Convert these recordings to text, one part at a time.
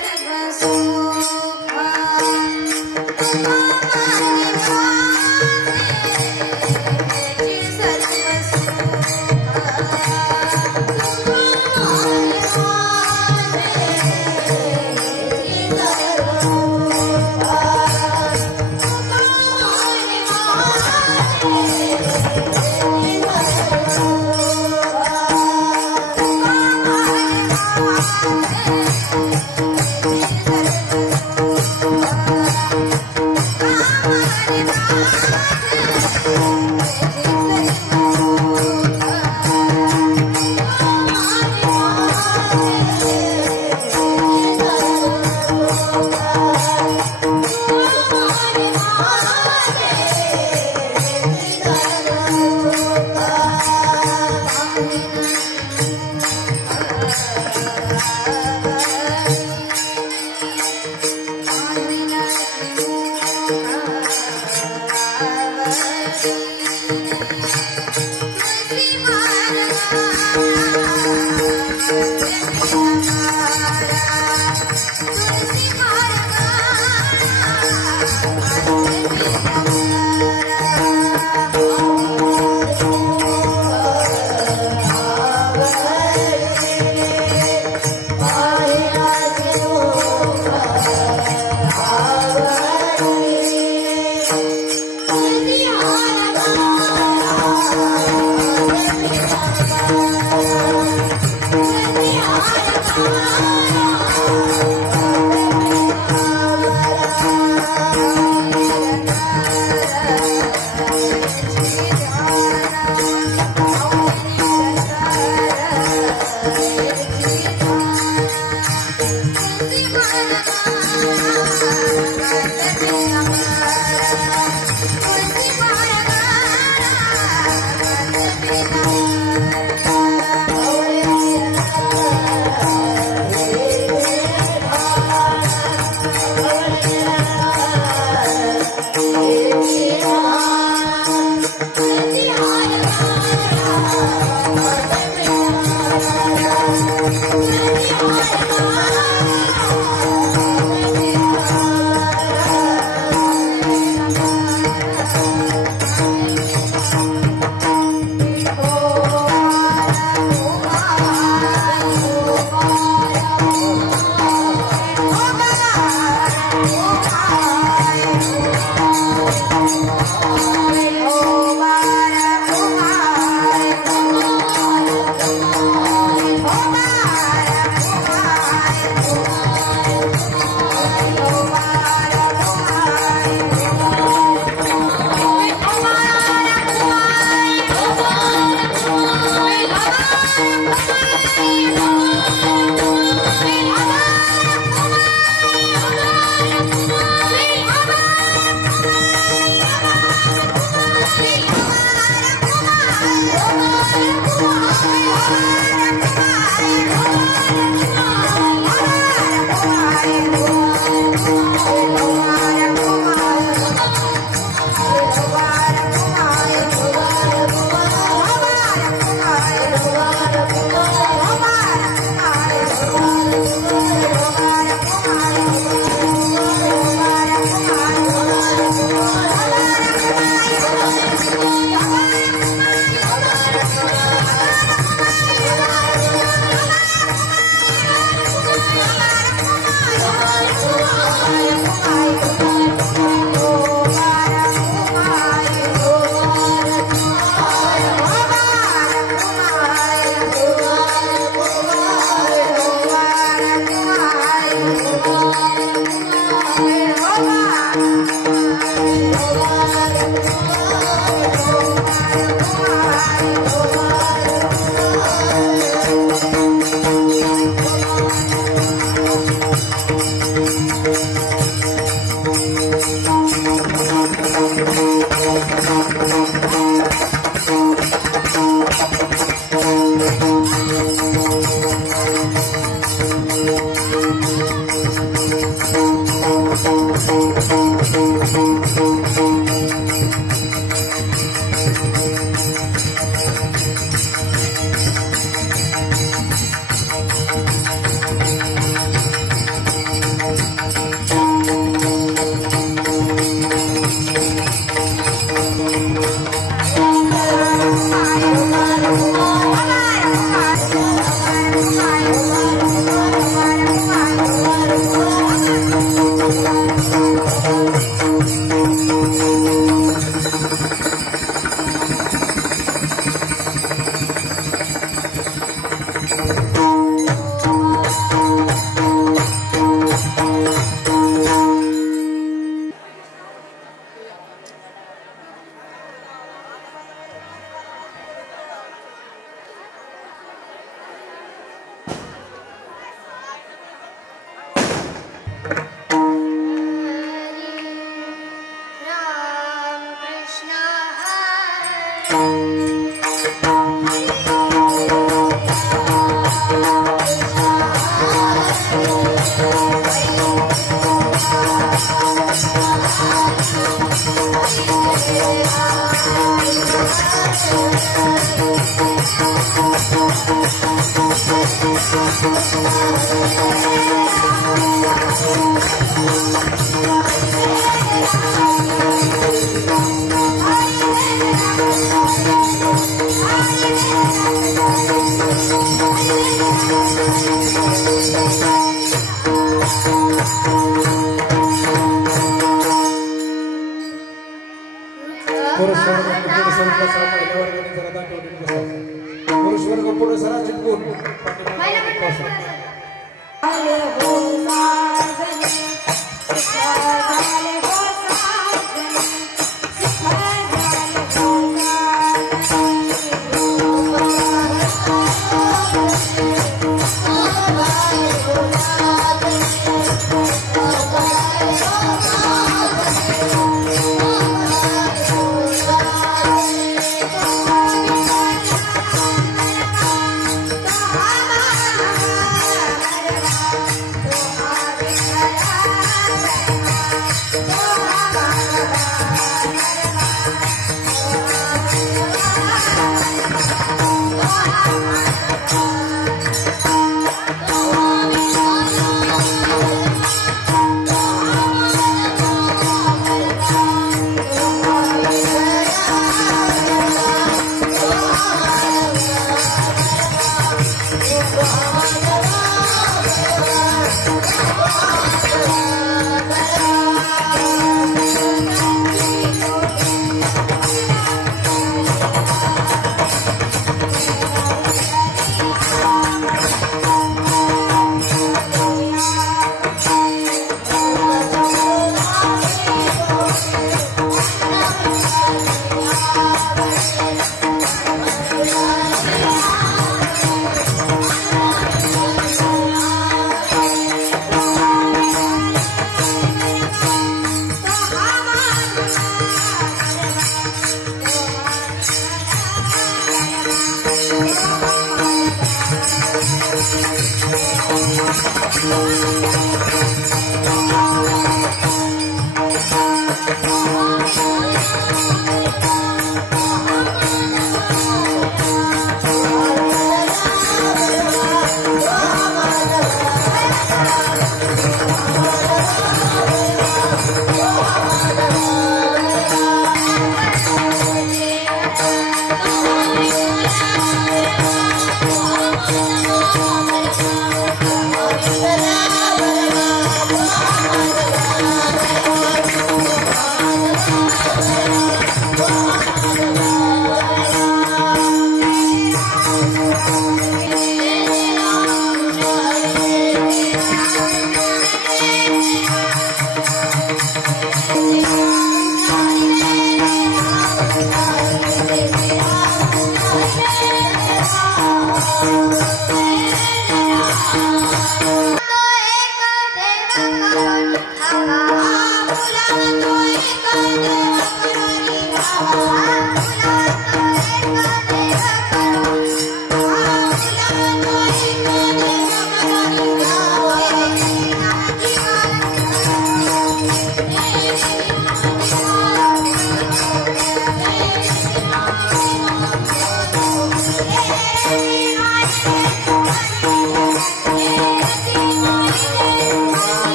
Oh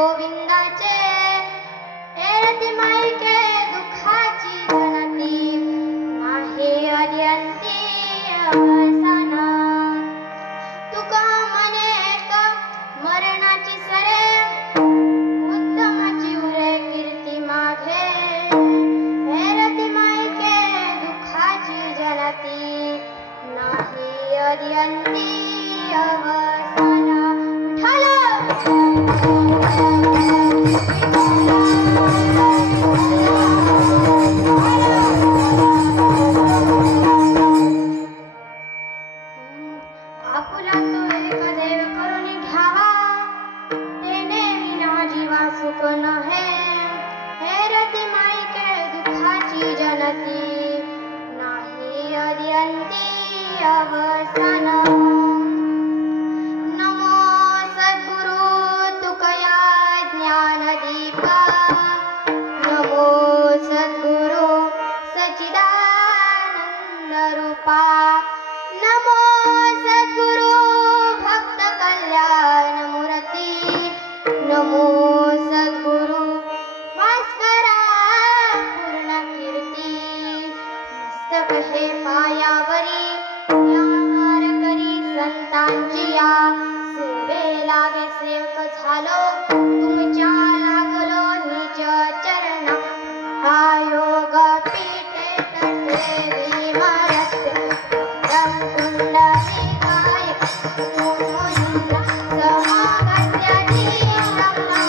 गोविंदाचे एरती माईके दुःखाची जनती नाही अद्यंती अवसाना तुका मने एक मरणाची सरे उत्तमाची उरे कीर्ती मागे एरती माईके दुःखाची जनती नाही अद्यंती अवसाना आपुला तो एक देव करून घ्यावा तेने विना जीवा सुख नहे हेरती माईके दुःखाची जनती नाही अद्यंती अवसाना नमो सद्गुरु तुकया ज्ञानदीपा नमो सद्गुरु सच्चिदानंद रूपा नमो सद्गुरु भक्त कल्याण मूर्ती नमो सद्गुरु भास्करा पूर्ण कीर्ती मस्तक हे पायावरी यावर करी संतांची या सेवे लागे सेवक झालो तुमच्या लागलो निज चरणा आयोग पीठे तत्वे विमरते कुंड शिवाय मुनिंद्र समागत्याची ब्रह्मा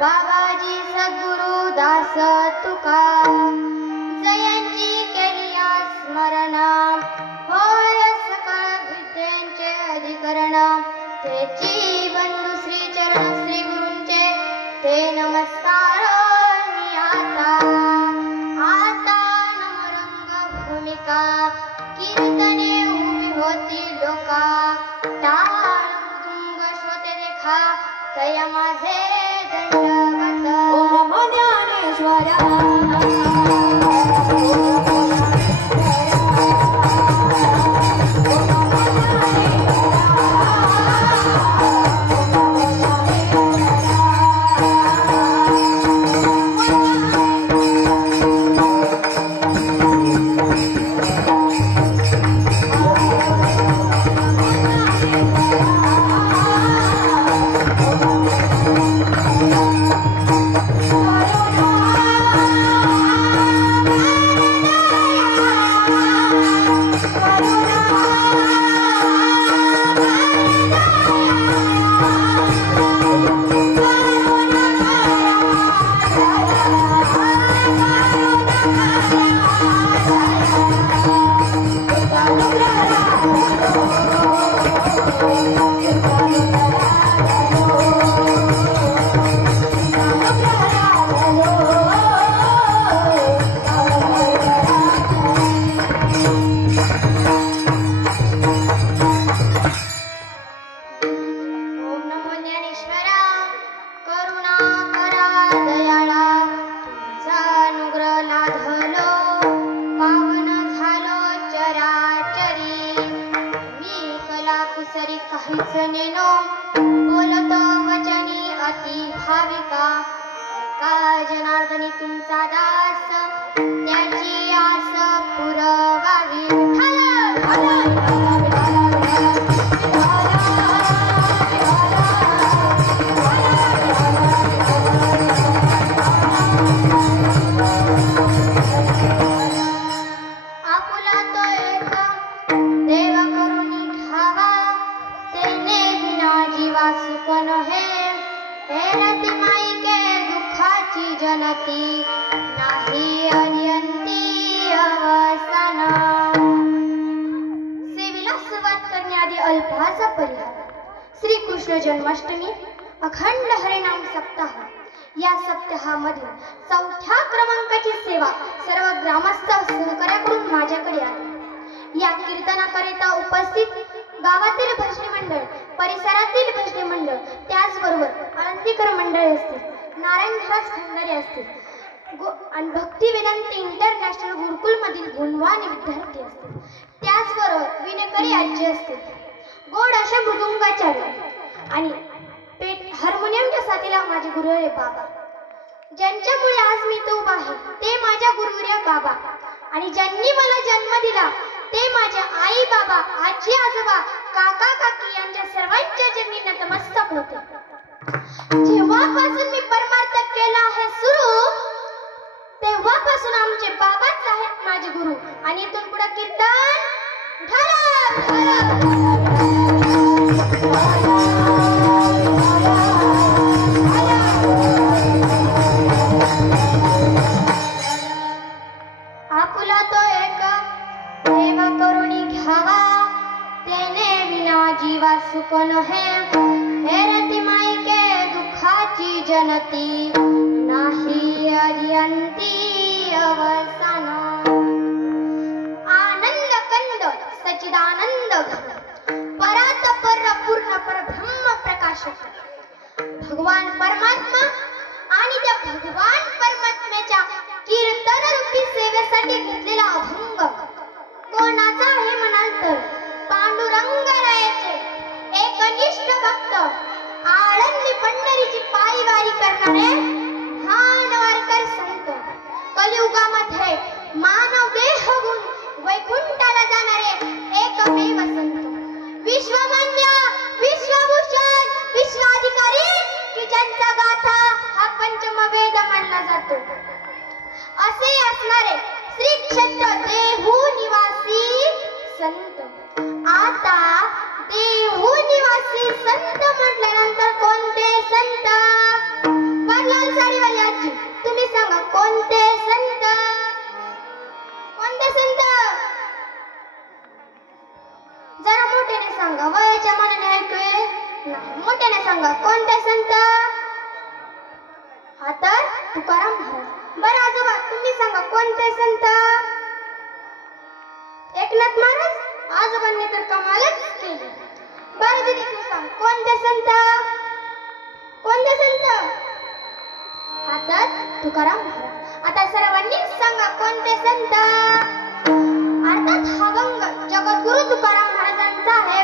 बाबाजी सद्गुरु दास तुका जयंती केली स्मरण होय सकळ विद्येचे अधिकरण तेची बंधू श्री चरण श्री गुरूंचे ते नमस्कार आता आता नमरंग भूमिका कीर्तने उभी होती लोका टाळ मृदुंग श्रोते देखा तया माझे दंडवत ओम ज्ञानेश्वरा काहीच नेनो बोलतो वचनी अति भाविका का जनार्दनी तुमचा दास त्याची आस पुरवावी आपुला तो एक देव करुणी घ्यावा तेने विना जीवा सुकन हे रती माईके दुःखाची जनती नाही अर्यंती अवसान सेवेला सुरुवात करण्याआधी अल्पाचा परिहार श्री कृष्ण जन्माष्टमी अखंड हरिनाम सप्ताह या सप्ताहामध्ये 4थ्या क्रमांकाची सेवा सर्व ग्रामस्थ सहकार्याकडून माझ्याकडे आली। या कीर्तनाकरिता उपस्थित गावातील भजनी मंडळ परिसरातील भजनी मंडळ त्याचबरोबर आळंदीकर मंडळी असतील नारायणदास खंडारे असतील आणि भक्ती वेदांती इंटरनॅशनल गुरुकुल मधील गुणवान विद्यार्थी असतील त्याचबरोबर विनेकरी आजी असतील गोड अशा मृदुंगाचार्य आणि हार्मोनियमच्या साथीला माझे गुरुवर्य बाबा ज्यांच्यामुळे आज मी इथे उभा आहे ते माझ्या गुरुवर्य बाबा आणि ज्यांनी मला जन्म दिला ते माझे आई बाबा आजी आजोबा काका काकी यांच्या सर्वांच्या चरणी नतमस्तक होते। जेव्हापासून मी परमार्थ केला आहे सुरू तेव्हापासून आमचे बाबाच आहेत माझे गुरु आणि इथून पुढे कीर्तन आपुला तो एक देव करुणी घ्यावा तेने विना जीवा सुकन हे रती माईके दुःखाची जनती नाही अर्यंती अवसान आनंद कंद सच्चिदानंद घन परात पर पूर्ण परब्रह्म प्रकाश भगवान परमात्मा आणि त्या भगवान परमात्म्याच्या कीर्तन रूपी सेवेसाठी घेतलेला अभंग कोणाचा आहे म्हणाल तर पांडुरंगरायाचे एकनिष्ठ भक्त आळंदी पंढरीची पायवारी करणारे भानवारकर संत कलियुगामध्ये मानव देह गुण वैकुंठाला जाणारे एकमेव संत विश्वमान्य विश्वभूषण विश्वाधिकारी की ज्यांचा गाथा हा पंचम वेद मानला जातो असे असणारे श्री क्षेत्र देहू निवासी संत। आता देहू निवासी संत म्हटल्यानंतर कोणते संत परलाल साडीवाली आजी तुम्ही सांगा कोणते संत कोणते संत जरा मोठ्याने सांगा वयाच्या मनाने ऐकूये नाही मोठ्याने सांगा कोणते संत हा तर तुकाराम महाराज। बरं आजोबा तुम्ही सांगा कोणते संत एकनाथ महाराज आजोबांनी तर कमालच केली. बरं दीदी तू सांग, कोणते संत? हातात तुकाराम महाराज. आता सर्वांनी सांगा कोणते संत? अर्थात हा अभंग जगद्गुरु तुकाराम महाराजांचा आहे.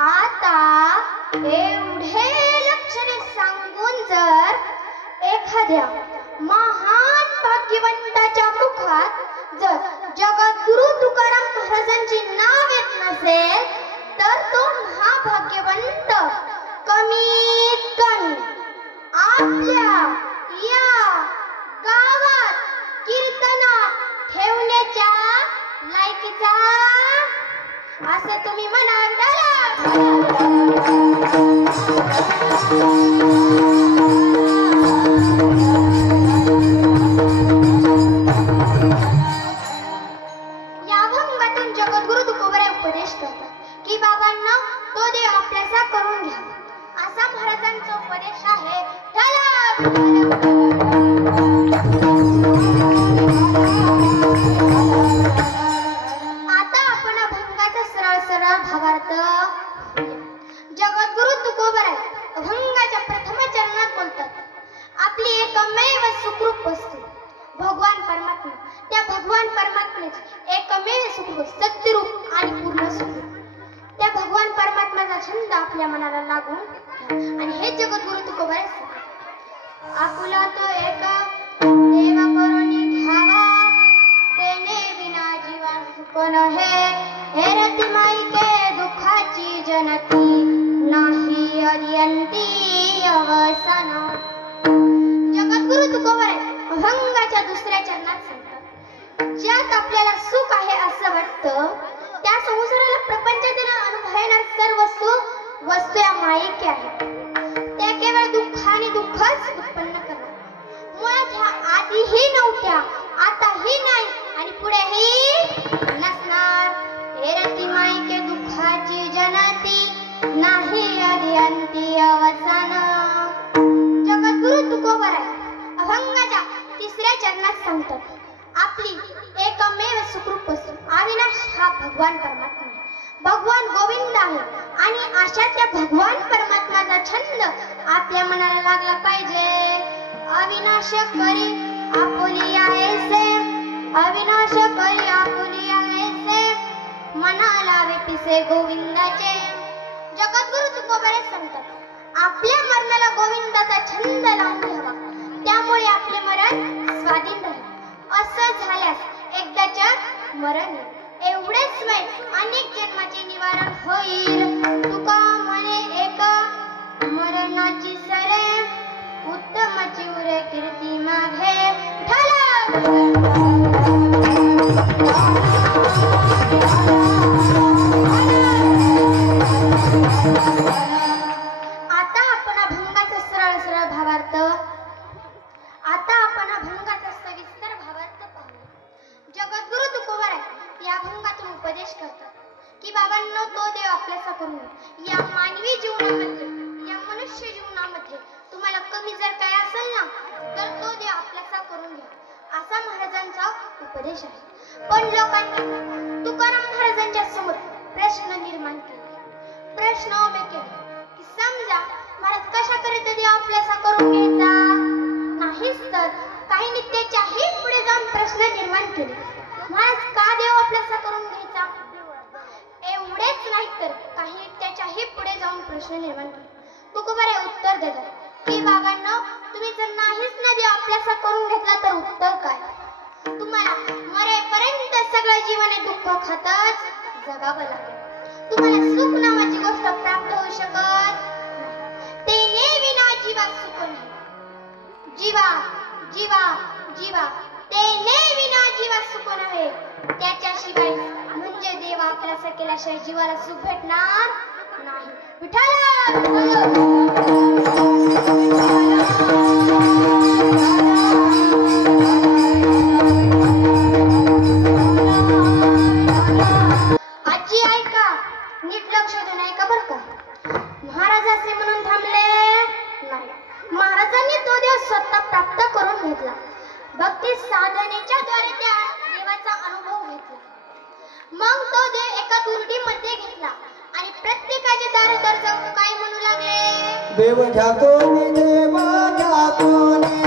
आता एवढे लक्षणे सांगून जर एखाद्या महान भाग्यवंताच्या मुखात जर जगद्गुरु तुकाराम महाराजांचे नाव येत नसेल तर तो महाभाग्यवंत कमीत कमी आपल्या या गावात कीर्तनात ठेवण्याच्या लायकीचा असं तुम्ही म्हणाल. या अभंगातून जगद्गुरु तुकोबराय उपदेश करतात की बाबांना तो देव आपल्यासा करून घ्या, असा महाराजांचा उपदेश आहे. आता आपण अभंगाचा सरळ सरळ भावार्थ. जगद्गुरु तुकोबराय अभंगाच्या प्रथम चरणात बोलतात, आपली एकमेव सुखरूप वस्तू भगवान परमात्मा, त्या भगवान परमात्म्याचे एकमेव सुखरूप सत्यरूप आणि पूर्ण सुखरूप त्या भगवान परमात्म्याचा छंद आपल्या मनाला लागून आणि हे जगद्गुरु तुकोबराय आपुला तो एक देवा करून घ्यावा, तेने विना जीवा सुख नहे. हे रती माईके दुःखाची जनती, नाही अरियंती अवसान. जगद्गुरु तुकोबराय अभंगाच्या दुसऱ्या चरणात सांगतात, ज्यात आपल्याला सुख आहे असं वाटतं त्या संसाराला प्रपंचातील अनुभवणार सर्व सुख वस्तू या माईके आहेत. त्या केवळ दुःख आणि दुःखच उत्पन्न करणार. मुळात ह्या आधीही नव्हत्या, आताही नाही आणि पुढेही नसणार. हे रती माईके दुःखाची जनती, नाही अरियंती अवसान. जगद्गुरु तुकोबराय अभंगाच्या तिसऱ्या चरणात सांगतात, आपली एकमेव सुखरूप वस्तू अविनाश हा भगवान परमात्मा आहे, भगवान गोविंद आहे. आणि अशा त्या भगवान परमात्म्याचा छंद आपल्या मनाला लागला पाहिजे. अविनाश करी आपुलिया ऐसे, अविनाश करी आपुलिया ऐसे, मनाला वेपिसे गोविंदाचे. जगद्गुरु तुकोबराय सांगतात, आपल्या मरणाला गोविंदाचा छंद लावून घ्यावा, त्यामुळे आपले मरण स्वाधीन राहील. असं झाल्यास एकदाच्या मरण एवढेच नाही अनेक जन्माचे निवारण होईल. तुका म्हणे एक मरणाची सरे, उत्तमाची उरे कीर्ती मागे. आता आपण अभंगाचा सरळ सरळ भावार्थ. आता आपण अभंगाचा सविस्तर भावार्थ पाहू. जगद्गुरु तुकोबराय या अभंगातून उपदेश करतात की बाबांनो, तो देव आपल्यासा करून या मानवी जीवनामध्ये, या मनुष्य जीवनामध्ये तुम्हाला कमी जर काय असेल ना तर तो देव आपल्यासा करून घ्या, असा महाराजांचा उपदेश आहे. पण लोकांनी तुकाराम महाराजांच्या समोर प्रश्न निर्माण केले, प्रश्न उभे केले की समजा महाराज कशा करीत देव आपल्यासा करून घ्यायचा, नाहीच तर काही नित्याच्याही पुढे जाऊन प्रश्न निर्माण केले, महाराज का देव आपल्यासा करून घ्यायचा. एवढेच नाही तर काही त्याच्याही पुढे जाऊन प्रश्न निर्माण केले. तुकोबराय उत्तर देतात की बाबांनो, तुम्ही जर नाहीच ना देव आपल्यासा करून घेतला तर उत्तर काय. तुम्हाला मरेपर्यंत सगळं जीवन दुःख खातच जगावं लागेल. तुम्हाला सुख नावाची गोष्ट प्राप्त होऊ शकत नाही. तेने विना जीवा सुख नाही. जीवा जीवा जीवा तेने विना जीवा सुख नव्हे. त्याच्याशिवाय म्हणजे देव आपल्यासा केल्याशिवाय जीवाला सुख भेटणार नाही. आजी ऐका, नीट लक्ष देऊन ऐका बरं का. महाराज असे म्हणून थांबले नाही, सांगितलं. मग तो देव एका दुर्डीमध्ये घेतला आणि प्रत्येकाचे दारोदार जाऊन काय म्हणू लागले, देव घ्या कोणी, देव घ्या कोणी,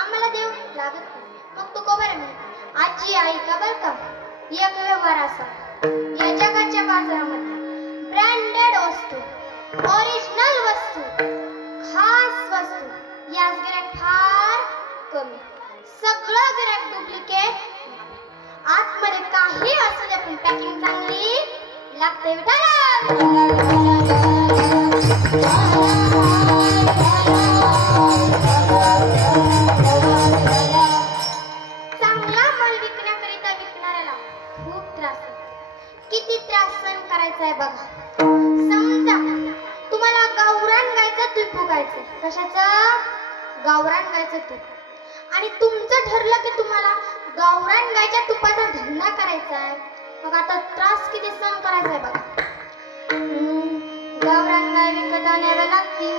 आम्हाला देव लागत नाही. मग तुकोबा म्हणे, आजी ऐका बर का, एक व्यवहार असा, या जगाच्या बाजारामध्ये ब्रँडेड वस्तू, ओरिजिनल वस्तू, खास वस्तू याच गिऱ्हाईक फार कमी, सगळं गिऱ्हाईक डुप्लिकेट. आतमध्ये काही असू दे पण पॅकिंग चांगली लागते. चांगला माल विकण्याकरिता विकणाऱ्याला खूप त्रास आहे. किती त्रास सहन करायचा आहे बघा. समजा तुम्हाला गावरान गायचं तूप फुगायचं. कशाचं? गावरान गायचं तूप. आणि तुमचं ठरलं की तुम्हाला गावरान गायच्या तुपाचा धंदा करायचा आहे. मग आता त्रास किती सहन करायचा आहे बघा. गावरान गाय विकत आणाव्या लागतील,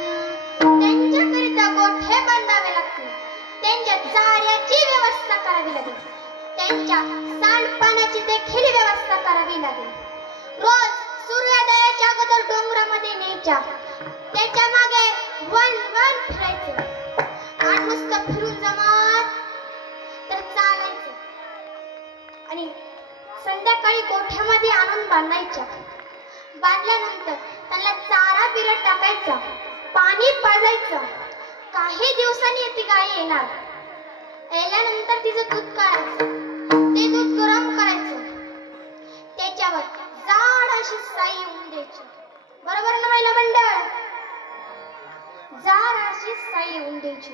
त्यांच्याकरिता गोठे बांधावे लागतील, त्यांच्या चाऱ्याची व्यवस्था करावी लागेल, त्यांच्या सांडपाण्याची देखील व्यवस्था करावी लागेल. रोज सूर्योदयाच्या अगोदर डोंगरामध्ये न्यायच्या, त्याच्या मागे वन वन फिरायचं. आणि नुसतं फिरून जमत तर चालायचं आणि संध्याकाळी गोठ्यामध्ये आणून बांधायच्या. बांधल्यानंतर त्यांना चारा बिरट टाकायचा, पाणी पाजायचं. काही दिवसांनी ती गाय येणार. यायल्यानंतर तिचं दूध काढायचं, ते दूध गरम करायचं, त्याच्यावर जाड अशी साई येऊन द्यायची. बरोबर ना महिला मंडळ? जाड अशी साई येऊन द्यायची.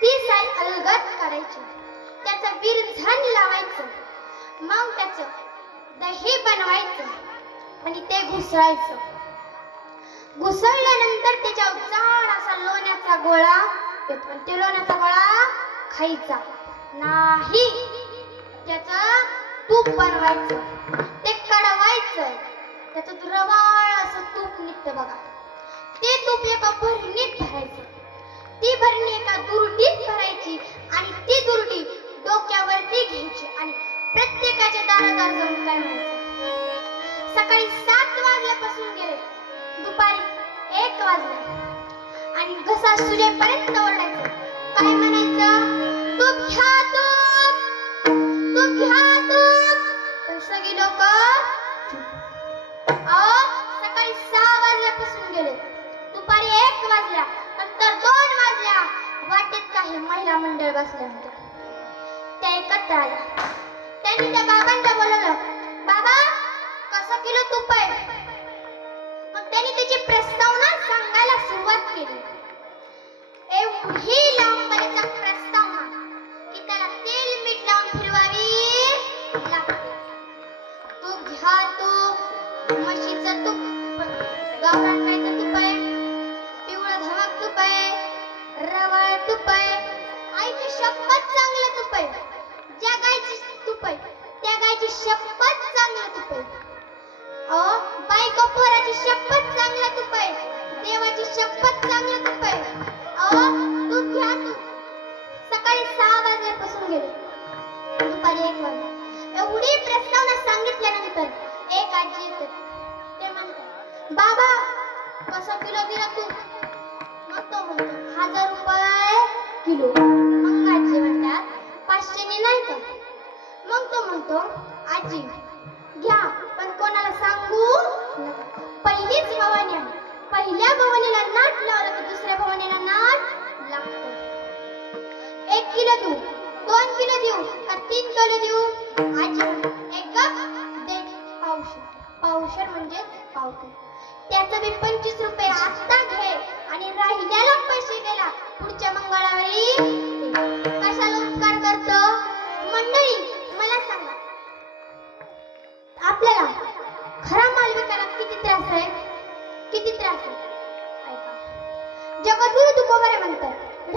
ती साई अलगद काढायची, त्याचं विरझण लावायचं, मग त्याचं दही बनवायचं आणि ते घुसळायचं. घुसळल्यानंतर त्याच्यावर जाड असा लोण्याचा गोळा येतो. ते लोण्याचा गोळा खायचा नाही, त्याचं तूप बनवायचं, ते कडवायचं, त्याचं रवाळ असं तूप निघतं बघा. ते तूप एका भरणीत भरायचं, ती भरणी एका दुरडीत भरायची आणि ती दुरडी डोक्यावरती घ्यायची आणि प्रत्येकाच्या दारादार जाऊन काय म्हणायचं. सकाळी 7 वाजल्यापासून गेले दुपारी 1 वाजले आणि घसा सुजेपर्यंत ओरडायचं. काय म्हणायचं? तूप घ्या, तूप, तूप घ्या, तूप. पण सगळी लोक सकाळी 6 वाजल्यापासून गेले, दुपारी 1 वाजल्या, नंतर 2 वाजल्या. वाटेत काही महिला मंडळ बसल्या होत्या. त्या एकत्र आल्या. त्यांनी त्या बाबांना बोलवलं. बाबा, कसं किलो तूप आहे? मग त्यांनी त्याची प्रस्तावना सांगायला सुरुवात केली. एवढी लांबपर्यंत प्रस्तावना की त्याला तेल मीठ लावून फिरवावी लागते. तूप घ्या, तूप, म्हशीचं तूप, गावरान गायचं तूप आहे, पिवळं धमक तूप आहे, रवाळ तूप आहे, आईची शपथ चांगलं तूप आहे, ज्या गायची तूप आहे त्या गायची शपथ चांगलं तूप आहे, बायको पोराची शपथ चांगलं तूप आहे, देवाची शपथ चांगलं तूप आहे. तूप घ्या, तूप. सकाळी 6 वाजल्यापासून गेले, दुपारी 1 वाजता. एवढी प्रस्तावना सांगितल्यानंतर एक आजी येते. ते म्हणतात, बाबा, कसं किलो दिलं तूप? मग तो म्हणतो 1000 रुपये किलो. मग आजी म्हणतात 500 ने नाही का? मग तो म्हणतो, आजी घ्या, पण कोणाला सांगू नका. पहिलीच भवानी आहे, पहिल्या भवानीला नाट लावलं की दुसऱ्या भवानीला नाट लागतं. 1 किलो देऊ, 2 किलो देऊ का 3 किलो देऊ? आजी म्हणते, एक दे पावशेर. पावशेर म्हणजे पाव किलो. त्याचं बी 25 रुपये आत्ता घे आणि राहिल्याला पैसे गेला पुढच्या मंगळवारी. कशाला उपकार करतो? मंडळी, मला सांगा, आपल्याला खरा माल विकायला किती त्रास आहे? किती त्रास आहे? ऐका, जगद्गुरु तुकोबारे म्हणतात, हा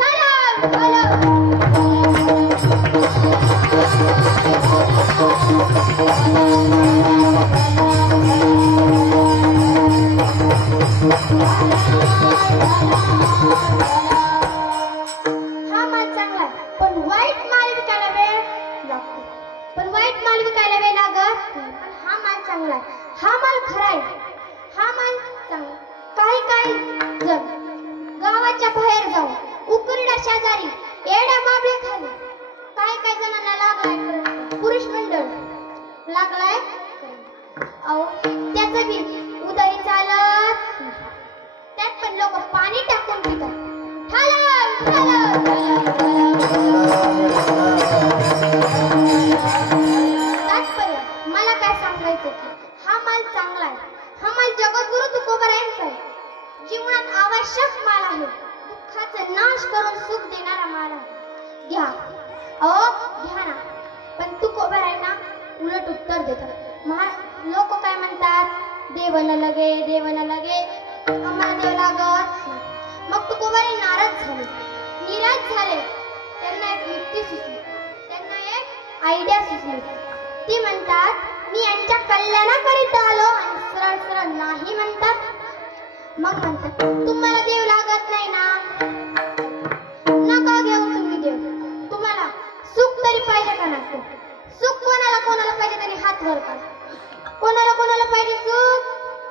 माल चांगला आहे, पण वाईट माल विकायला वेळ लागतो. पण वाईट माल विकायला वेळ लागत नाही. पण हा माल चांगला आहे, हा माल खरा आहे, हा माल चांगला. काही जण गावाच्या बाहेर जाऊन उकरड्या शेजारी एड्या बाबळे खाली काही जणांना लागलाय. लागलाय अहो त्याचं बी उदारी चालत त्यात पण लोक पाणी टाकून पितात तात्पर्य मला काय सांगायचं की हा माल चांगला आहे हा माल जगद्गुरु तुकोबरायांचा आहे जीवनात आवश्यक माल आहे दुःखाचा नाश करून सुख देणारा माल आहे घ्या अहो घ्या ना पण तुकोबरायांना उलट उत्तर देतात लोक काय म्हणतात देव न लगे आम्हाला देव लागत मग तुकोबारे नाराज झाले निराश झाले त्यांना एक युक्ती सुचली त्यांना एक आयडिया सुचली ती म्हणतात मी यांच्या कल्याणाकरिता आलो आणि सरळ सरळ नाही म्हणतात मग म्हणतात तुम्हाला देव लागत नाही ना नका घेऊ तुम्ही देव तुम्हाला सुख तरी पाहिजे का नको सुख कोणाला पाहिजे त्यांनी हात वर काढा कोणाला पाहिजे सुख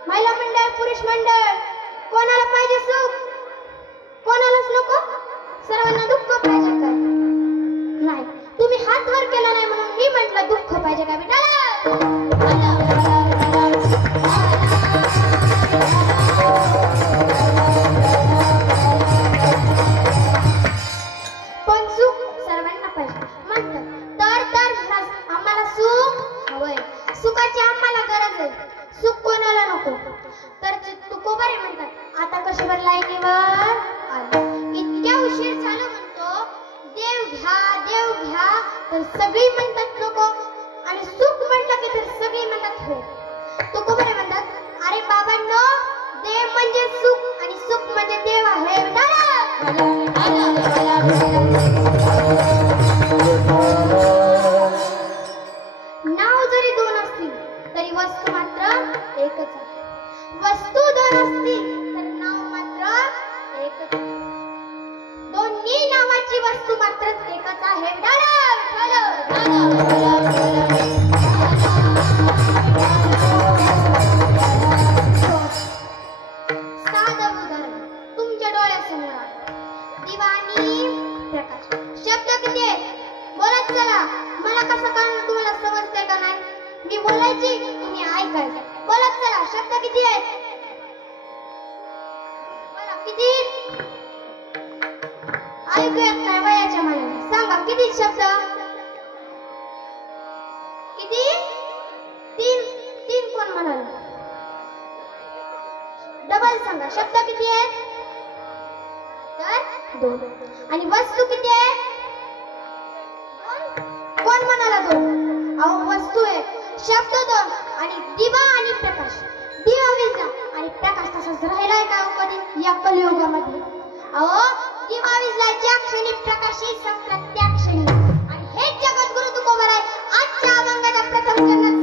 महिला मंडळ पुरुष मंडळ कोणाला पाहिजे सुख कोणालाच नको सर्वांना दुःख पाहिजे का नाही तुम्ही हात वर केला नाही म्हणून मी म्हटलं दुःख पाहिजे का बेटा पण सुख सर्वांना पाहिजे म्हणतात तर आम्हाला सुख हवंय सुखाची आम्हाला गरज आहे सुख कोणाला नको तर तुकोबारे म्हणतात आता कशावर लाईनीवर आलो इतक्या उशीर झालं म्हणतो देव घ्या तर सगळी म्हणतात नको आणि सुख म्हटलं की तर सगळी म्हणतात हो तुकोबारे म्हणतात अरे बाबांनो देव म्हणजे सुख आणि सुख म्हणजे देव आहे नाव जरी दोन असतील तरी वस्तू मात्र एकच आहे वस्तू दोन असतील तर नाव मात्र एकच आहे दोन्ही नावाची वस्तू मात्र एकच आहे साधं उदाहरण तुमच्या डोळ्यासमोर दिवा आणि प्रकाश शब्द किती आहेत बोलत चला मला कसं कळणार तुम्हाला समजतंय का नाही मी बोलायची तुम्ही ऐकायचं बोलत चला शब्द किती आहेत बोला किती ऐकू येत नाही वयाच्या मानाने सांगा किती शब्द किती तीन कोण म्हणाल डबल सांगा शब्द किती आहेत तर दोन आणि वस्तू किती आहे कोण म्हणाला दोन अहो वस्तू आहे शब्द दोन आणि दिवा आणि प्रकाश दिवा विजला आणि प्रकाश तसाच राहिलाय का कधी या कलियुगामध्ये अहो दिवा विजला ज्या क्षणी प्रकाशी संपला त्या क्षणी आणि हे जगद्गुरु तुकोबराय आजच्या अभंगाचा प्रथम चरण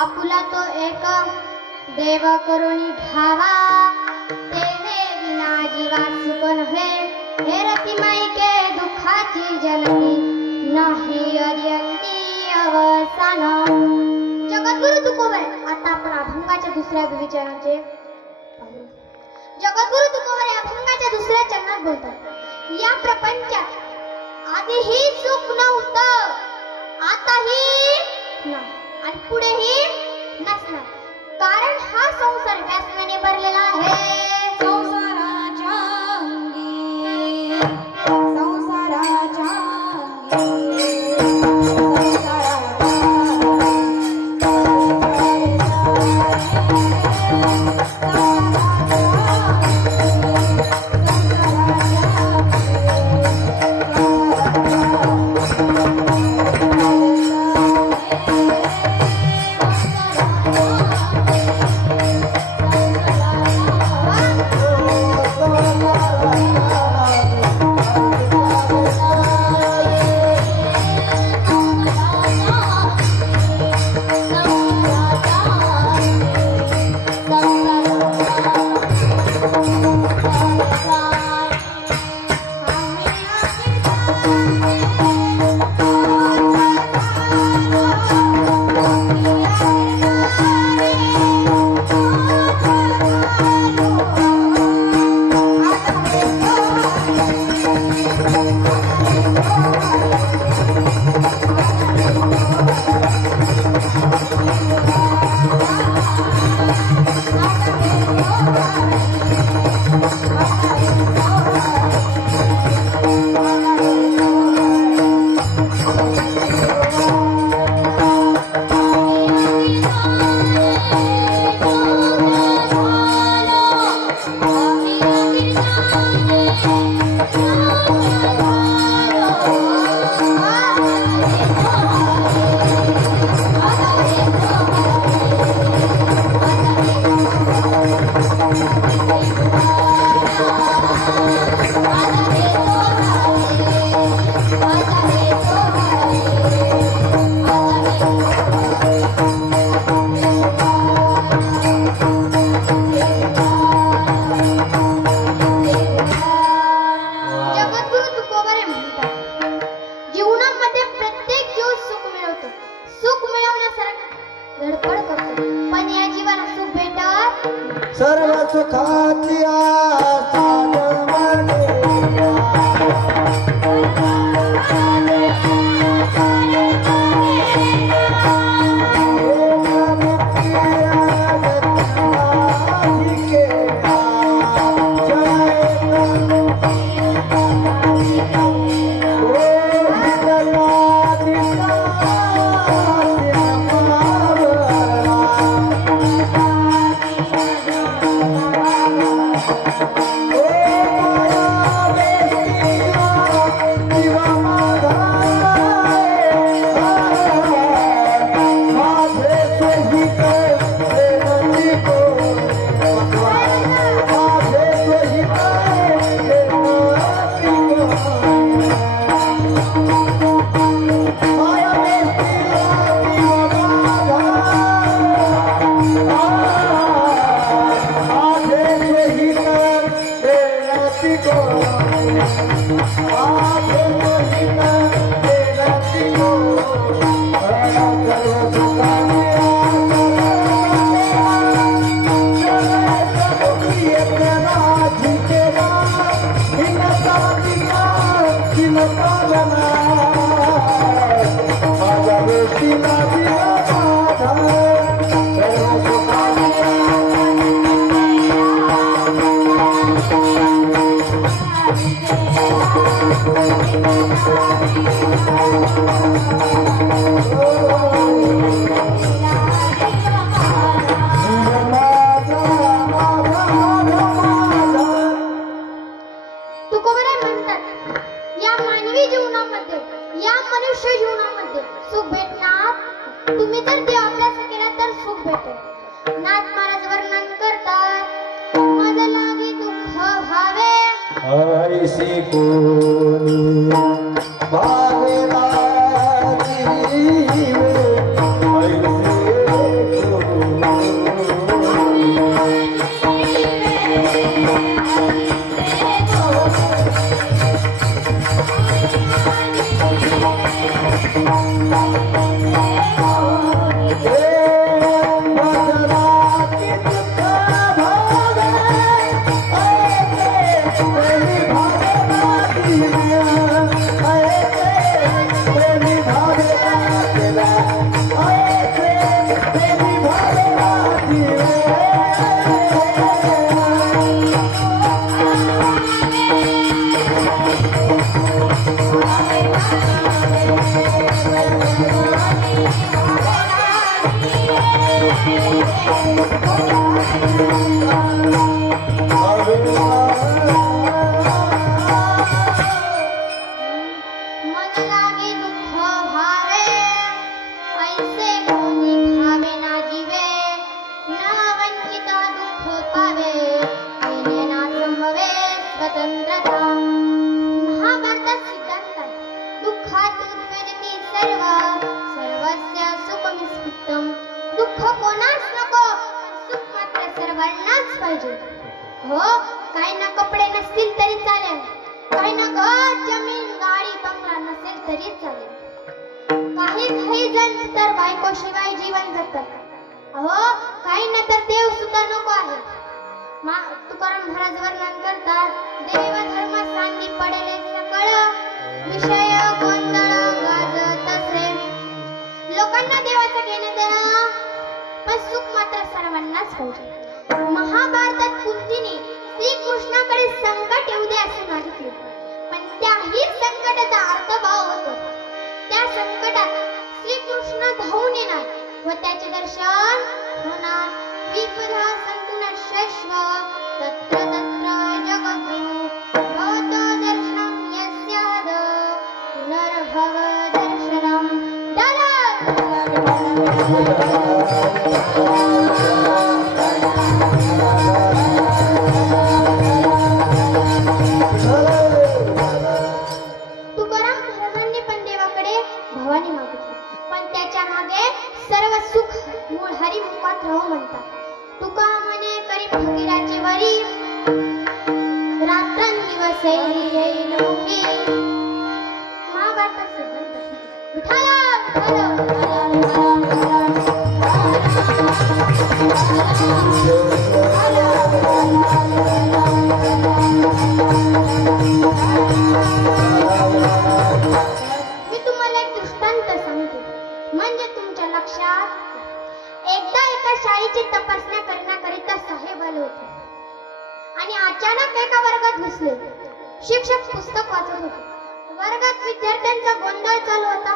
आपुला तो एक देव करुणी घ्यावा तेने विना जीवा सुख नव्हे हे रतिमाईके दुःखाची जननी नाही अर्यंती अवसान. जगद्गुरु तुकोबर आता आपण अभंगाच्या दुसऱ्या विवेचनाचे जगद्गुरु तुकोबर या अभंगाच्या दुसऱ्या चरणात बोलतात. या प्रपंचात आधीही सुख नव्हतं आताही नाही आणि पुढेही नसणार कारण हा संसार व्यसनाने भरलेला आहे. संसाराच्या अंगी संसाराच्या सर्व सुखाची आसाद मन लागे दुःख भावे ऐसे कोणी भावे ना जीवे न वंचित दुःख पावे येणे ना संभवे स्वतंत्रता महाभारतात सिद्धांत आहे दुःखात उद्वेजती सर्व सर्वस्य सुखमिस्फुटम दुःख कोणास नको सुख मात्र सर्वांनाच पाहिजे हो काही ना कपडे नसतील तरी चालेल काही ना घर जमीन गाडी बंगला नसेल तरी चालेल काही जण तर बायको शिवाय जीवन जगतात अहो काही ना तर देव सुद्धा नको आहे तुकाराम महाराज वर्णन करतात देव धर्म सांगी पडेले सकळ विषय गोंधळ गाजत असे लोकांना देवाचं घेणं देणं पण सुख मात्र सर्वांनाच पाहिजे महाभारतात कुंतीने श्रीकृष्णाकडे संकट येऊ दे असे मागितले पण त्याही संकटाचा अर्थभाव होतो त्या संकटात श्रीकृष्ण धावून येणार व त्याचे दर्शन होणार विपदा संतुन शैश्व तत्र तत्र जगद्गुरु भवतो दर्शनं यस्याद पुनर्भव दर्शनं तुकाराम महाराजांनी पण देवाकडे भवानी मागितली पण त्याच्या मागे सर्व सुख मूळ हरिमुखात राहू म्हणतात तुका म्हणे करी फकीराची वरी रात्रंदिवस येईल मुखी महाभारतात सिद्धांत विठ्ठल मी तुम्हाला एक दृष्टांत सांगते म्हणजे तुमच्या लक्षात एकदा एका शाळेची तपासण्या करण्याकरिता साहेब आले होते आणि अचानक एका वर्गात घुसले शिक्षक पुस्तक वाचत होते वर्गात विद्यार्थ्यांचा गोंधळ चालू होता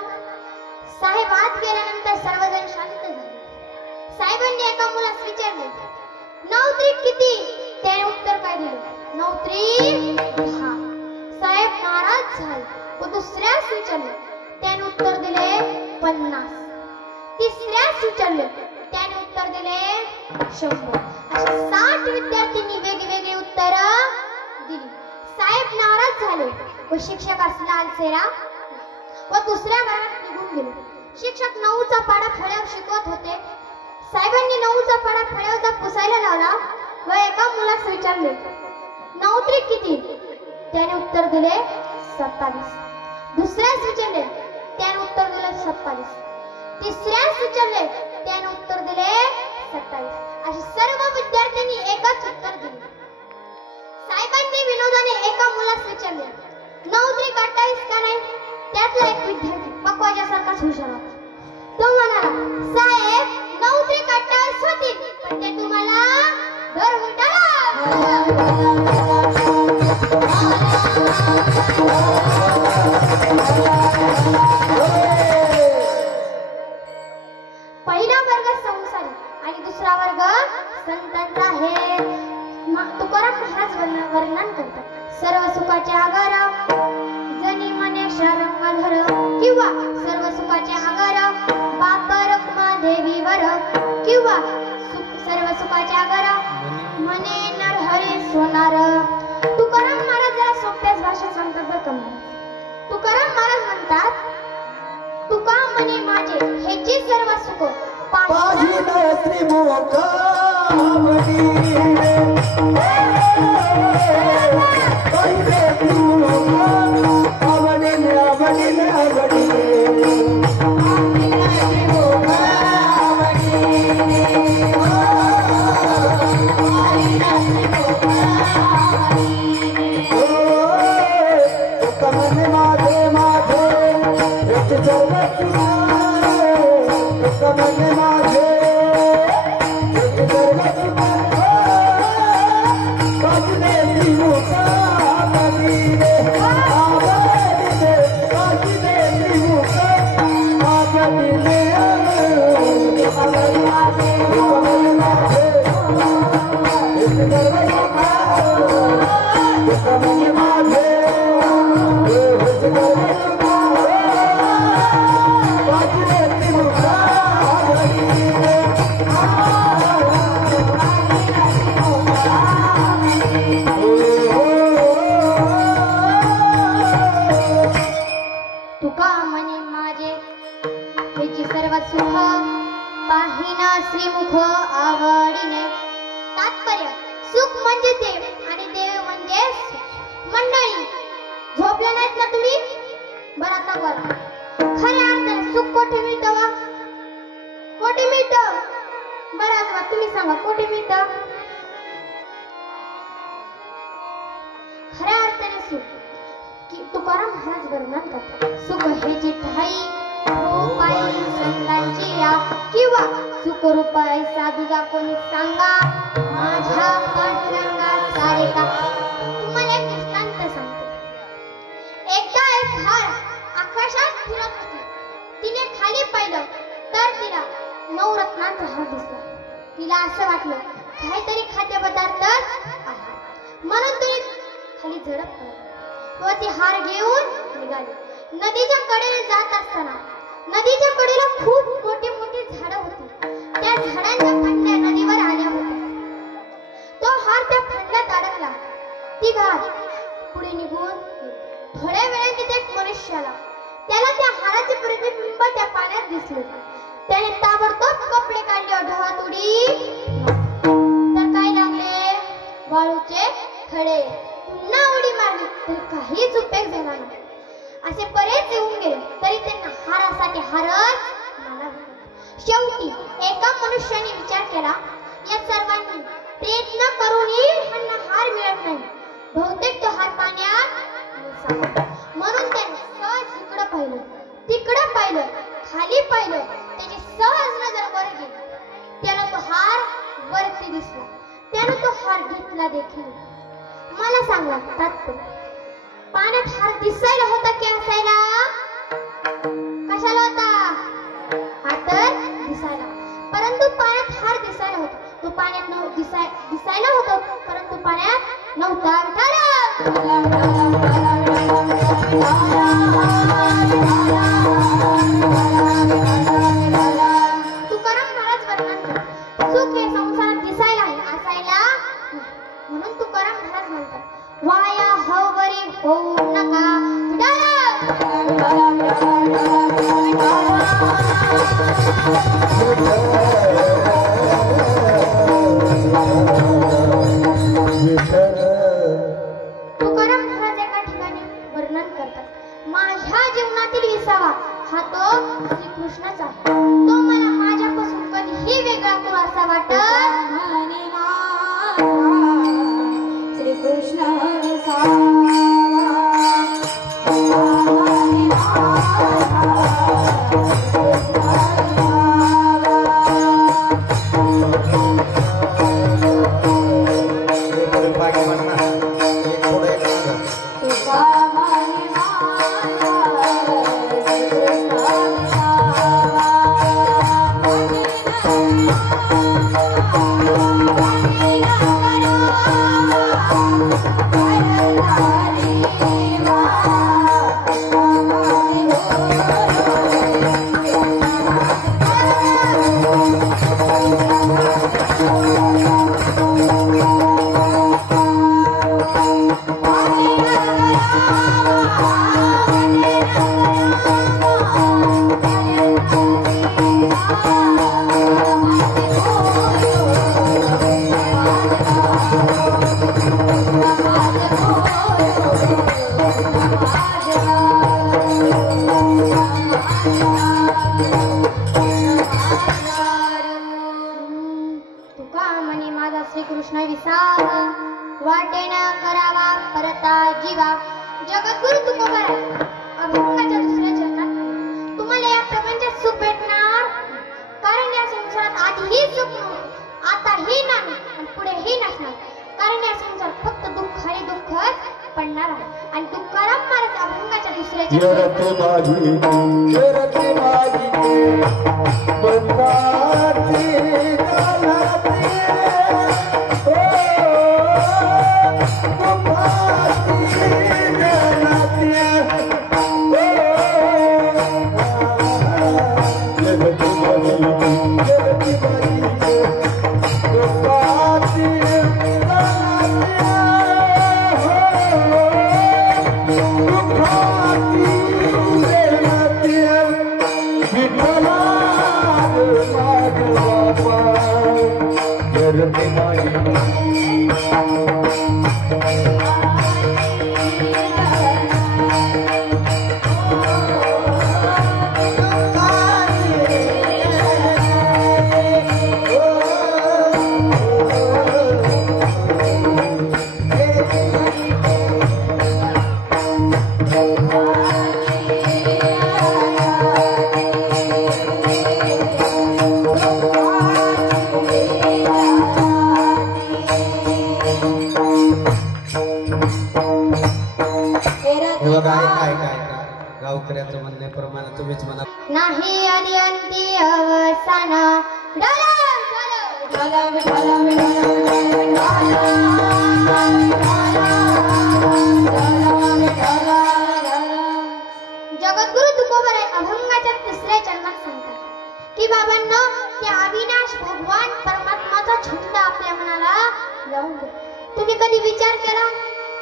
साहेब आत गेल्यानंतर सर्वजण शांत झाले साहेबांनी एका मुलास विचारले 9 त्रिक किती त्याने उत्तर काय दिले 9 त्रिक 10 साहेब नाराज झाले व दुसऱ्यास विचारले त्याने उत्तर दिले 50 तिसऱ्यास विचारले त्याने उत्तर दिले 100 असे 60 विद्यार्थ्यांनी वेगवेगळी उत्तर दिली साहेब नाराज झाले व शिक्षकास लाल चेहरा व दुसऱ्या वर्गात निघून गेले शिक्षक 9चा पाढा फळ्यावर शिकवत होते साहेबांनी 9चा पाढा फळ्यावर पुसायला लावला व एका मुलास विचारले 9 त्रिक किती त्याने उत्तर दिले 27 दुसऱ्यास विचारले त्याने उत्तर दिले 27 तिसऱ्यास विचारले त्याने उत्तर दिले 27 असे सर्व विद्यार्थ्यांनी एकच उत्तर दिले साहेबांनी विनोदाने एका मुलास विचारले 9 त्रिक 28 का नाही त्यातला एक विद्यार्थी पकवाजासारखाच हुशार होता तो म्हणाला साहेब 9 त्रिक 28 होतील पण ते तुम्हाला दर पहिला वर्ग संसारी आणि दुसरा वर्ग संतांचा आहे तुकाराम महाराज वर्णन करतात सर्व सुखाचे आगार जनी मने शरंगधर किंवा सर्व सुखाचे आगार बाप रुक्मा देवीवर किंवा सर्व सुखाचे आगार मने नरहरी सोनार तुकाराम महाराज जरा सोप्याच भाषेत सांगतात बरं का तुकाराम महाराज म्हणतात तुका म्हणे माझे ह्याची सर्व सुख पाहिजे तुका म्हणे माझे हेची सर्व सुख पाहिना श्रीमुख आवडीने. तात्पर्य सुख म्हणजे देव आणि देव म्हणजे सुख. मंडळी झोपल्या नाहीत ना तुम्ही? बरं आता बरं खऱ्या अर्थाने सुख कोठे मिळतं वा? कोठे मिळतं? बरं आजोबा तुम्ही सांगा कोठे मिळतं? खऱ्या अर्थाने सुख की तुकाराम महाराज वर्णन करतात. सुख हे जे ठाई रूपाई संतांची या किंवा सुख रूपाई साधूजा कोणी सांगा माझ्या पांडुरंगा सारे का. तुम्हाला एक दृष्टांत सांगते. एकदा एक हार आकाशात फिरत होती. तिने खाली पाहिलं तर तिला 9 रत्नांचा हार दिसला. तिला असं वाटलं काहीतरी खाद्यपदार्थ आहे म्हणून तिने खाली झडप पडली व ती हार घेऊन निघाली. नदीच्या कडेने जात असताना नदीच्या कडेला खूप मोठी मोठी झाडं होती. त्या झाडांच्या फांद्या नदीवर आल्या होत्या. तो हार त्या फांद्यात अडकला. ती घाट पुढे निघून गेली. थोड्या वेळाने तिथे एक मनुष्य आला. त्याला त्या हाराचे प्रतिबिंब त्या पाण्यात दिसले. त्याने ताबडतोब कपडे काढले. ढवात उडी तर काय लागले? वाळूचे खडे. पुन्हा उडी मारली तरी काहीच उपयोग झाला नाही. असे बरेच येऊन गेले तरी त्यांना हारासाठी हारच मिळाला. शेवटी एका मनुष्याने विचार केला या सर्वांनी प्रयत्न करूनही ह्यांना हार मिळत नाही. बहुतेक तो हार पाण्यात नसावा. म्हणून त्याने सहज इकडं पाहिलं तिकडं पाहिलं खाली पाहिलं. त्याची सहज नजर वर गेली. त्याला तो हार वरती दिसला. त्याने तो हार घेतला देखील. मला सांगा तात्पर्य पाण्यात हार दिसायला होता की असायला? कशाला होता? हा तर दिसायला. परंतु पाण्यात हार दिसायला होता. तो पाण्यात दिसायला होता परंतु पाण्यात नव्हता. तुकाराम महाराज वर्णन करतात सुख हे संसारात दिसायला आहे असायला म्हणून तुकाराम महाराज म्हणतात वाया हवरी होऊ नका. तुकाराम महाराज एका ठिकाणी वर्णन करतात माझ्या जीवनातील विसावा हा तो श्रीकृष्णच आहे. तो मला माझ्यापासून कधीही वेगळा करू असा वाटत म्हणे माझा श्रीकृष्ण विसावा. श्रीकृष्ण विसावा वाटेन करावा परता जीवा. जगद्गुरु तुकोबाराय अभंगाच्या दुसऱ्या चरणात तुम्हाला या प्रपंचात सुख भेटणार कारण या संसारात आधीही सुख नव्हतं आताही नाही आणि पुढेही नसणार. कारण या संसारात फक्त दुःख आणि दुःखच पडणार आहे. आणि तुकाराम महाराज अभंगाच्या दुसऱ्याच्या येरते माझी बंदाची गालाची ओ दुपाची गालाची येरते माझी दुपाची गावकऱ्याचं म्हणण्याप्रमाणे तुम्हीच म्हणा नाही आधी अंती अवसान जगद्गुरु तुकोबराय अभंगाच्या तिसऱ्या चरणात सांगतात की बाबांनो त्या अविनाश भगवान परमात्माचा छंद आपल्या मनाला लावून द्या. तुम्ही कधी विचार केला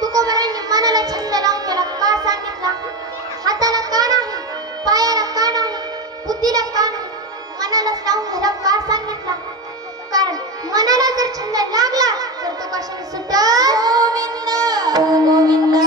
तुकोबरायांनी मनाला छंद लावून गेला का सांगितला? हाताला का नाही, पायाला का नाही, बुद्धीला का नाही, मनालाच लावून घ्यायला का सांगितला? कारण मनाला जर छंद लागला तर तो कशाने सुटल? Govind Govind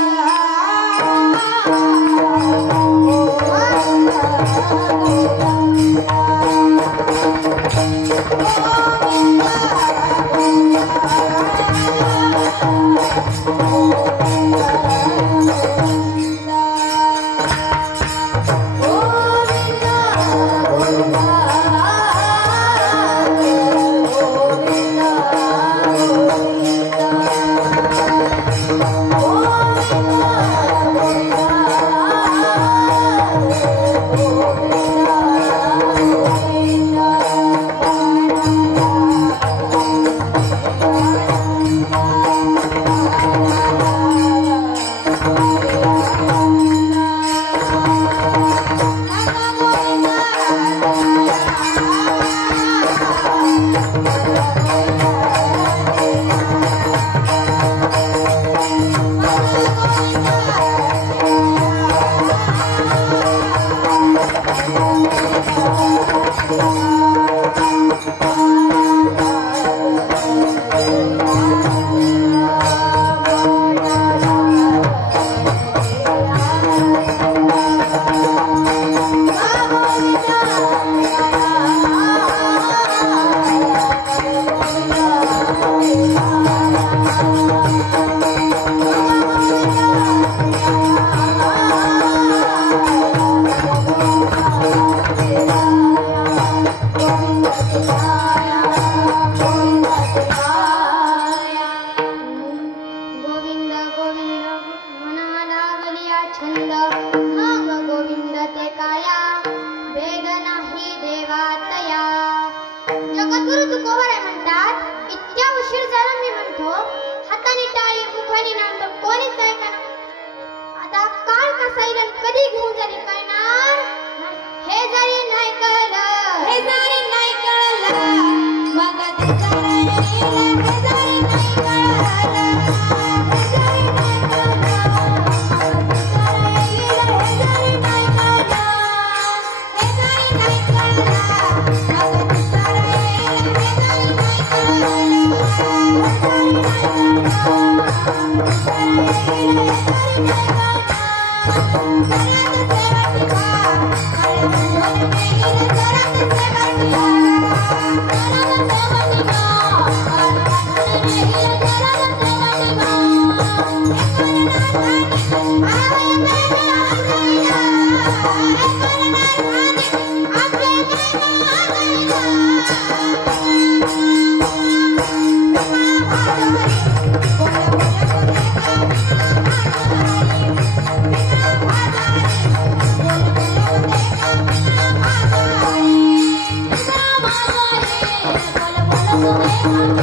Thank you. Thank you.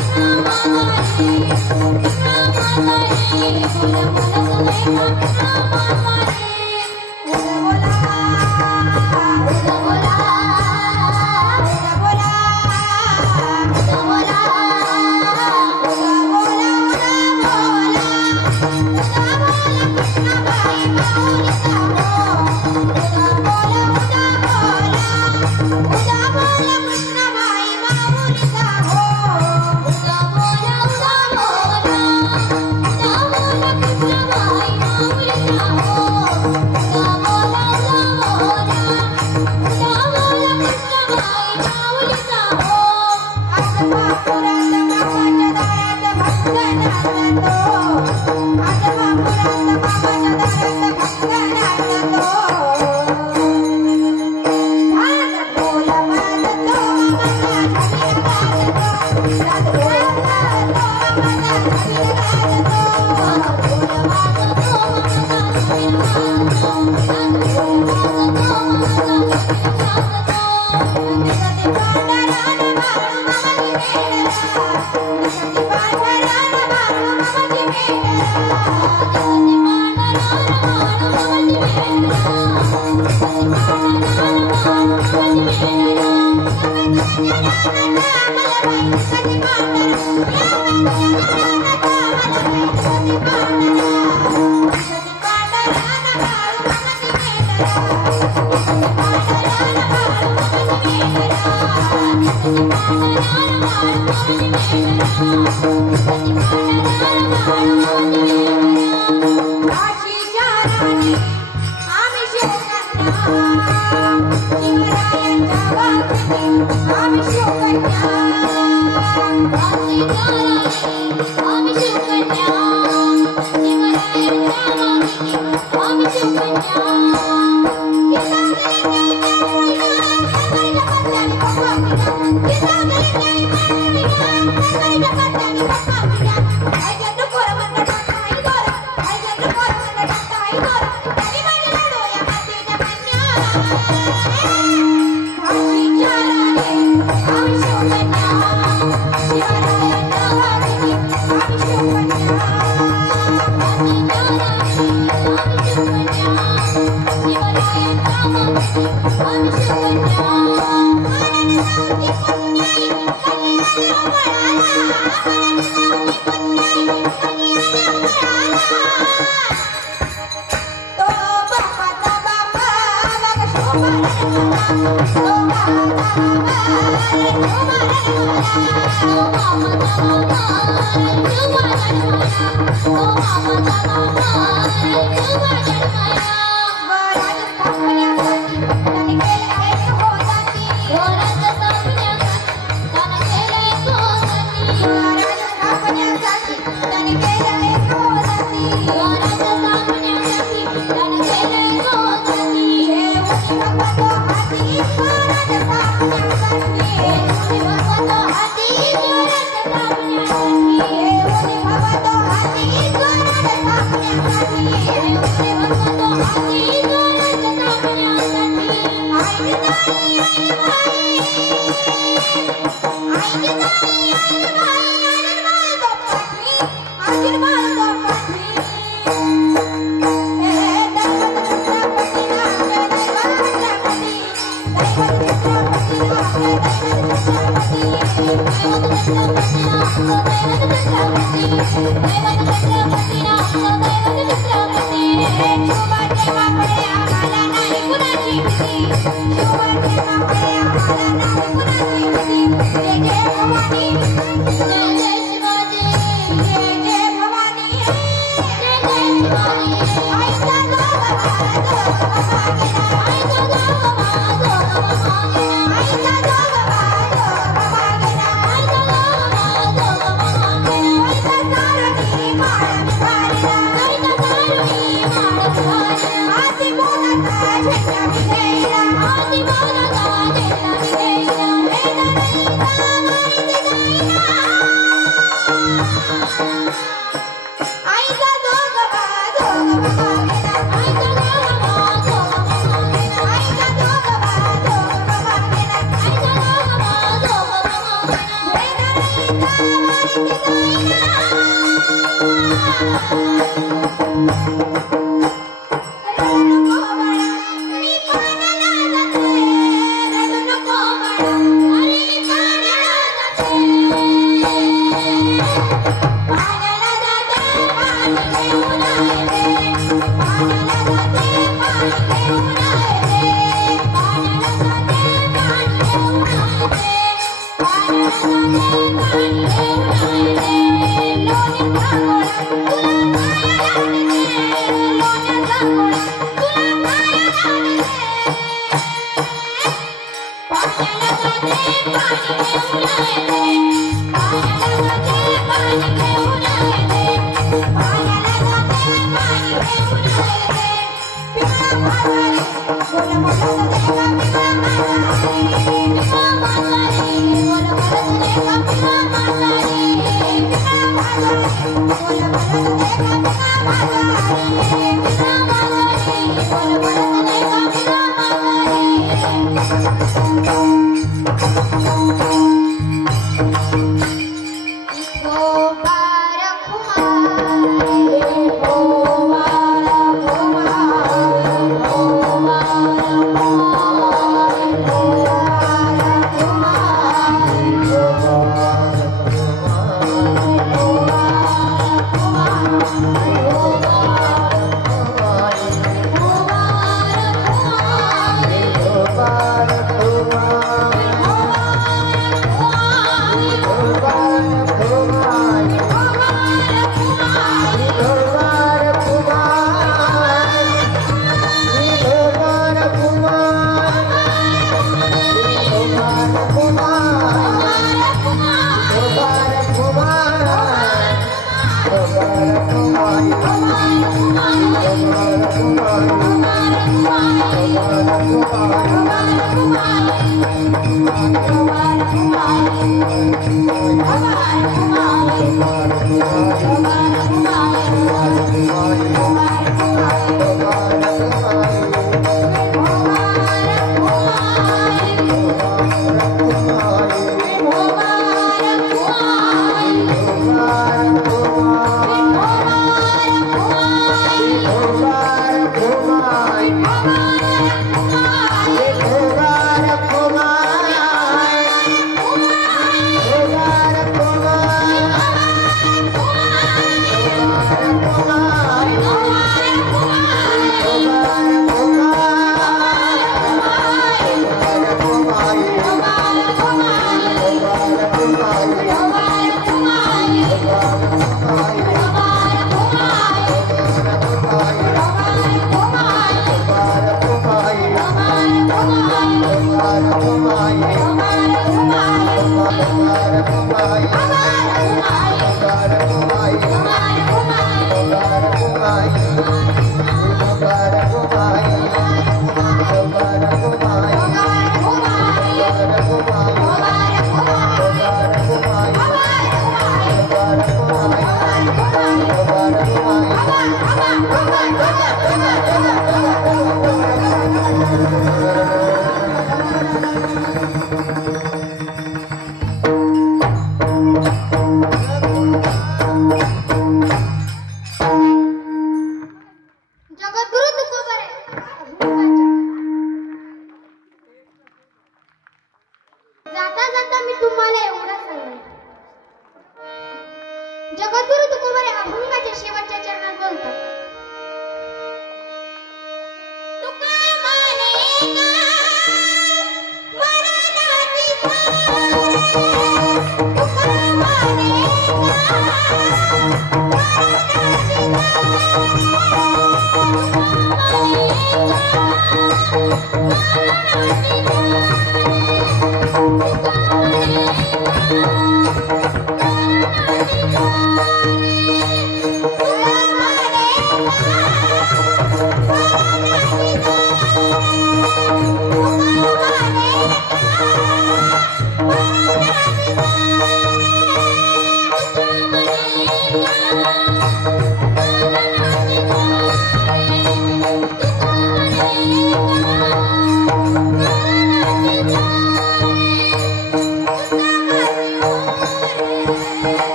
तुकामाने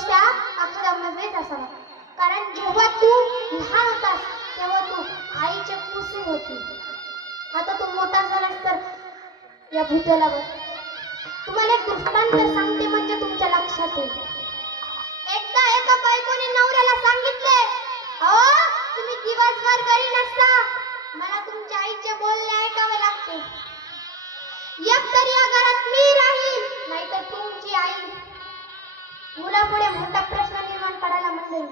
गोष्ट अक्षरशः मजेच असावा. कारण जेव्हा तू लहान होतास तेव्हा तू आईचे कुसे होती. आता तू मोठा झालास तर या भूतलावर तुम्हाला एक दृष्टांत सांगते म्हणजे तुमच्या लक्षात येईल. एकदा एका बायकोने नवऱ्याला सांगितले, अहो तुम्ही दिवसभर घरी नसता, मला तुमच्या आईचे बोलणे ऐकावे लागते. एकतर या घरात मी राहील नाहीतर तुमची आई. मुलापुढे मोठा प्रश्न निर्माण पडायला मंडळी.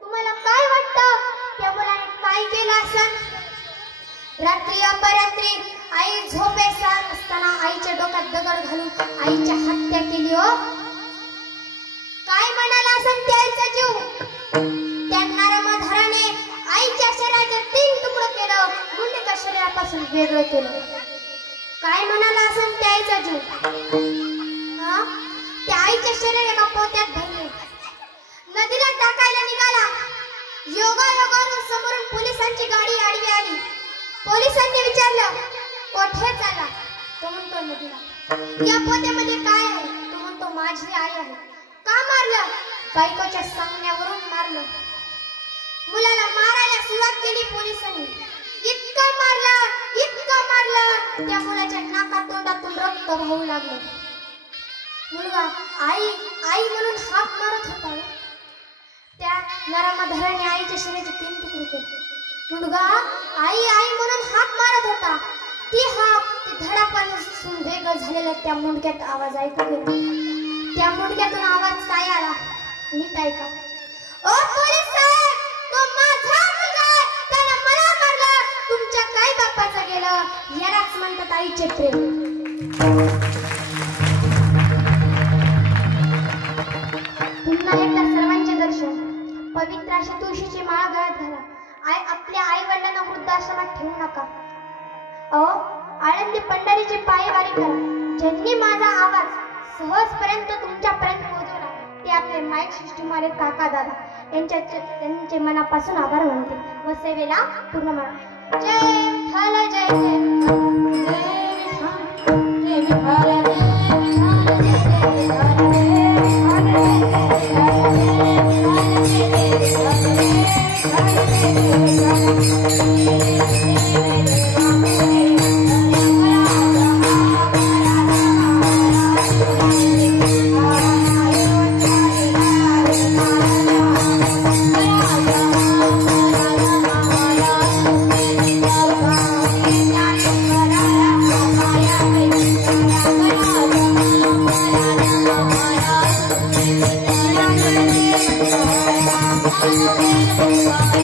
तुम्हाला काय वाटतं त्या मुलाने काय केलं असेल? रात्री अपरात्री आई झोपेस असताना आईच्या डोक्यात दगड घालून आईची हत्या केली. हो काय म्हणाला असेल त्या आईचा जीव? त्या नरमधराने आईच्या शरीराचे 3 तुकडे केलं, मुंडका शरीरापासून वेगळं केलं. काय म्हणाला असेल त्या आईचा जीव? त्या आईचे शरीर एका पोत्यात धरले, नदीला टाकायला निघाला. योगायोगानं समोरून पोलिसांची गाडी आडवी आली. पोलिसांनी विचारलं, कोठे चालला? तो म्हणतो नदीला. या पोत्यामध्ये काय आहे? तो म्हणतो माझी आई आहे. का मारलं? बायकोच्या सांगण्यावरून मारलं. मुलाला मारायला सुरुवात केली पोलिसांनी. इतकं मारलं त्या मुलाच्या नाका तोंडातून रक्त वाहू लागलं. मुलगा आई आई म्हणून हाक मारत होता. त्या नरमधराने आईच्या शरीराचे 3 तुकडे केले. मुलगा आई आई म्हणून हाक मारत होता. ती धडापासून वेगळं झालेला त्या मुंडक्यात आवाज ऐकू गेला. त्या मुंडक्यातून आवाज काय आला नीट ऐका. ओ पोलीस साहेब, तो माझा मुलगा आहे, त्याने मला मारलं. तुमच्या काय बापाचं गेलं? यालाच म्हणतात आईचे प्रेम. पुन्हा एकदा सर्वांचे दर्शन. पवित्र अशी तुळशीची माळ गळ्यात घाला. आपल्या आई वडिलांना वृद्धाश्रमात ठेवू नका. आळंदी पंढरीची पायवारी करा. ज्यांनी माझा आवाज सहजपर्यंत तुमच्यापर्यंत पोहोचवला ते आपले माईक सृष्टीमारे काका दादा यांचे मनापासून आभार मानते व सेवेला पूर्ण मानते. जय विठ्ठल जय जय.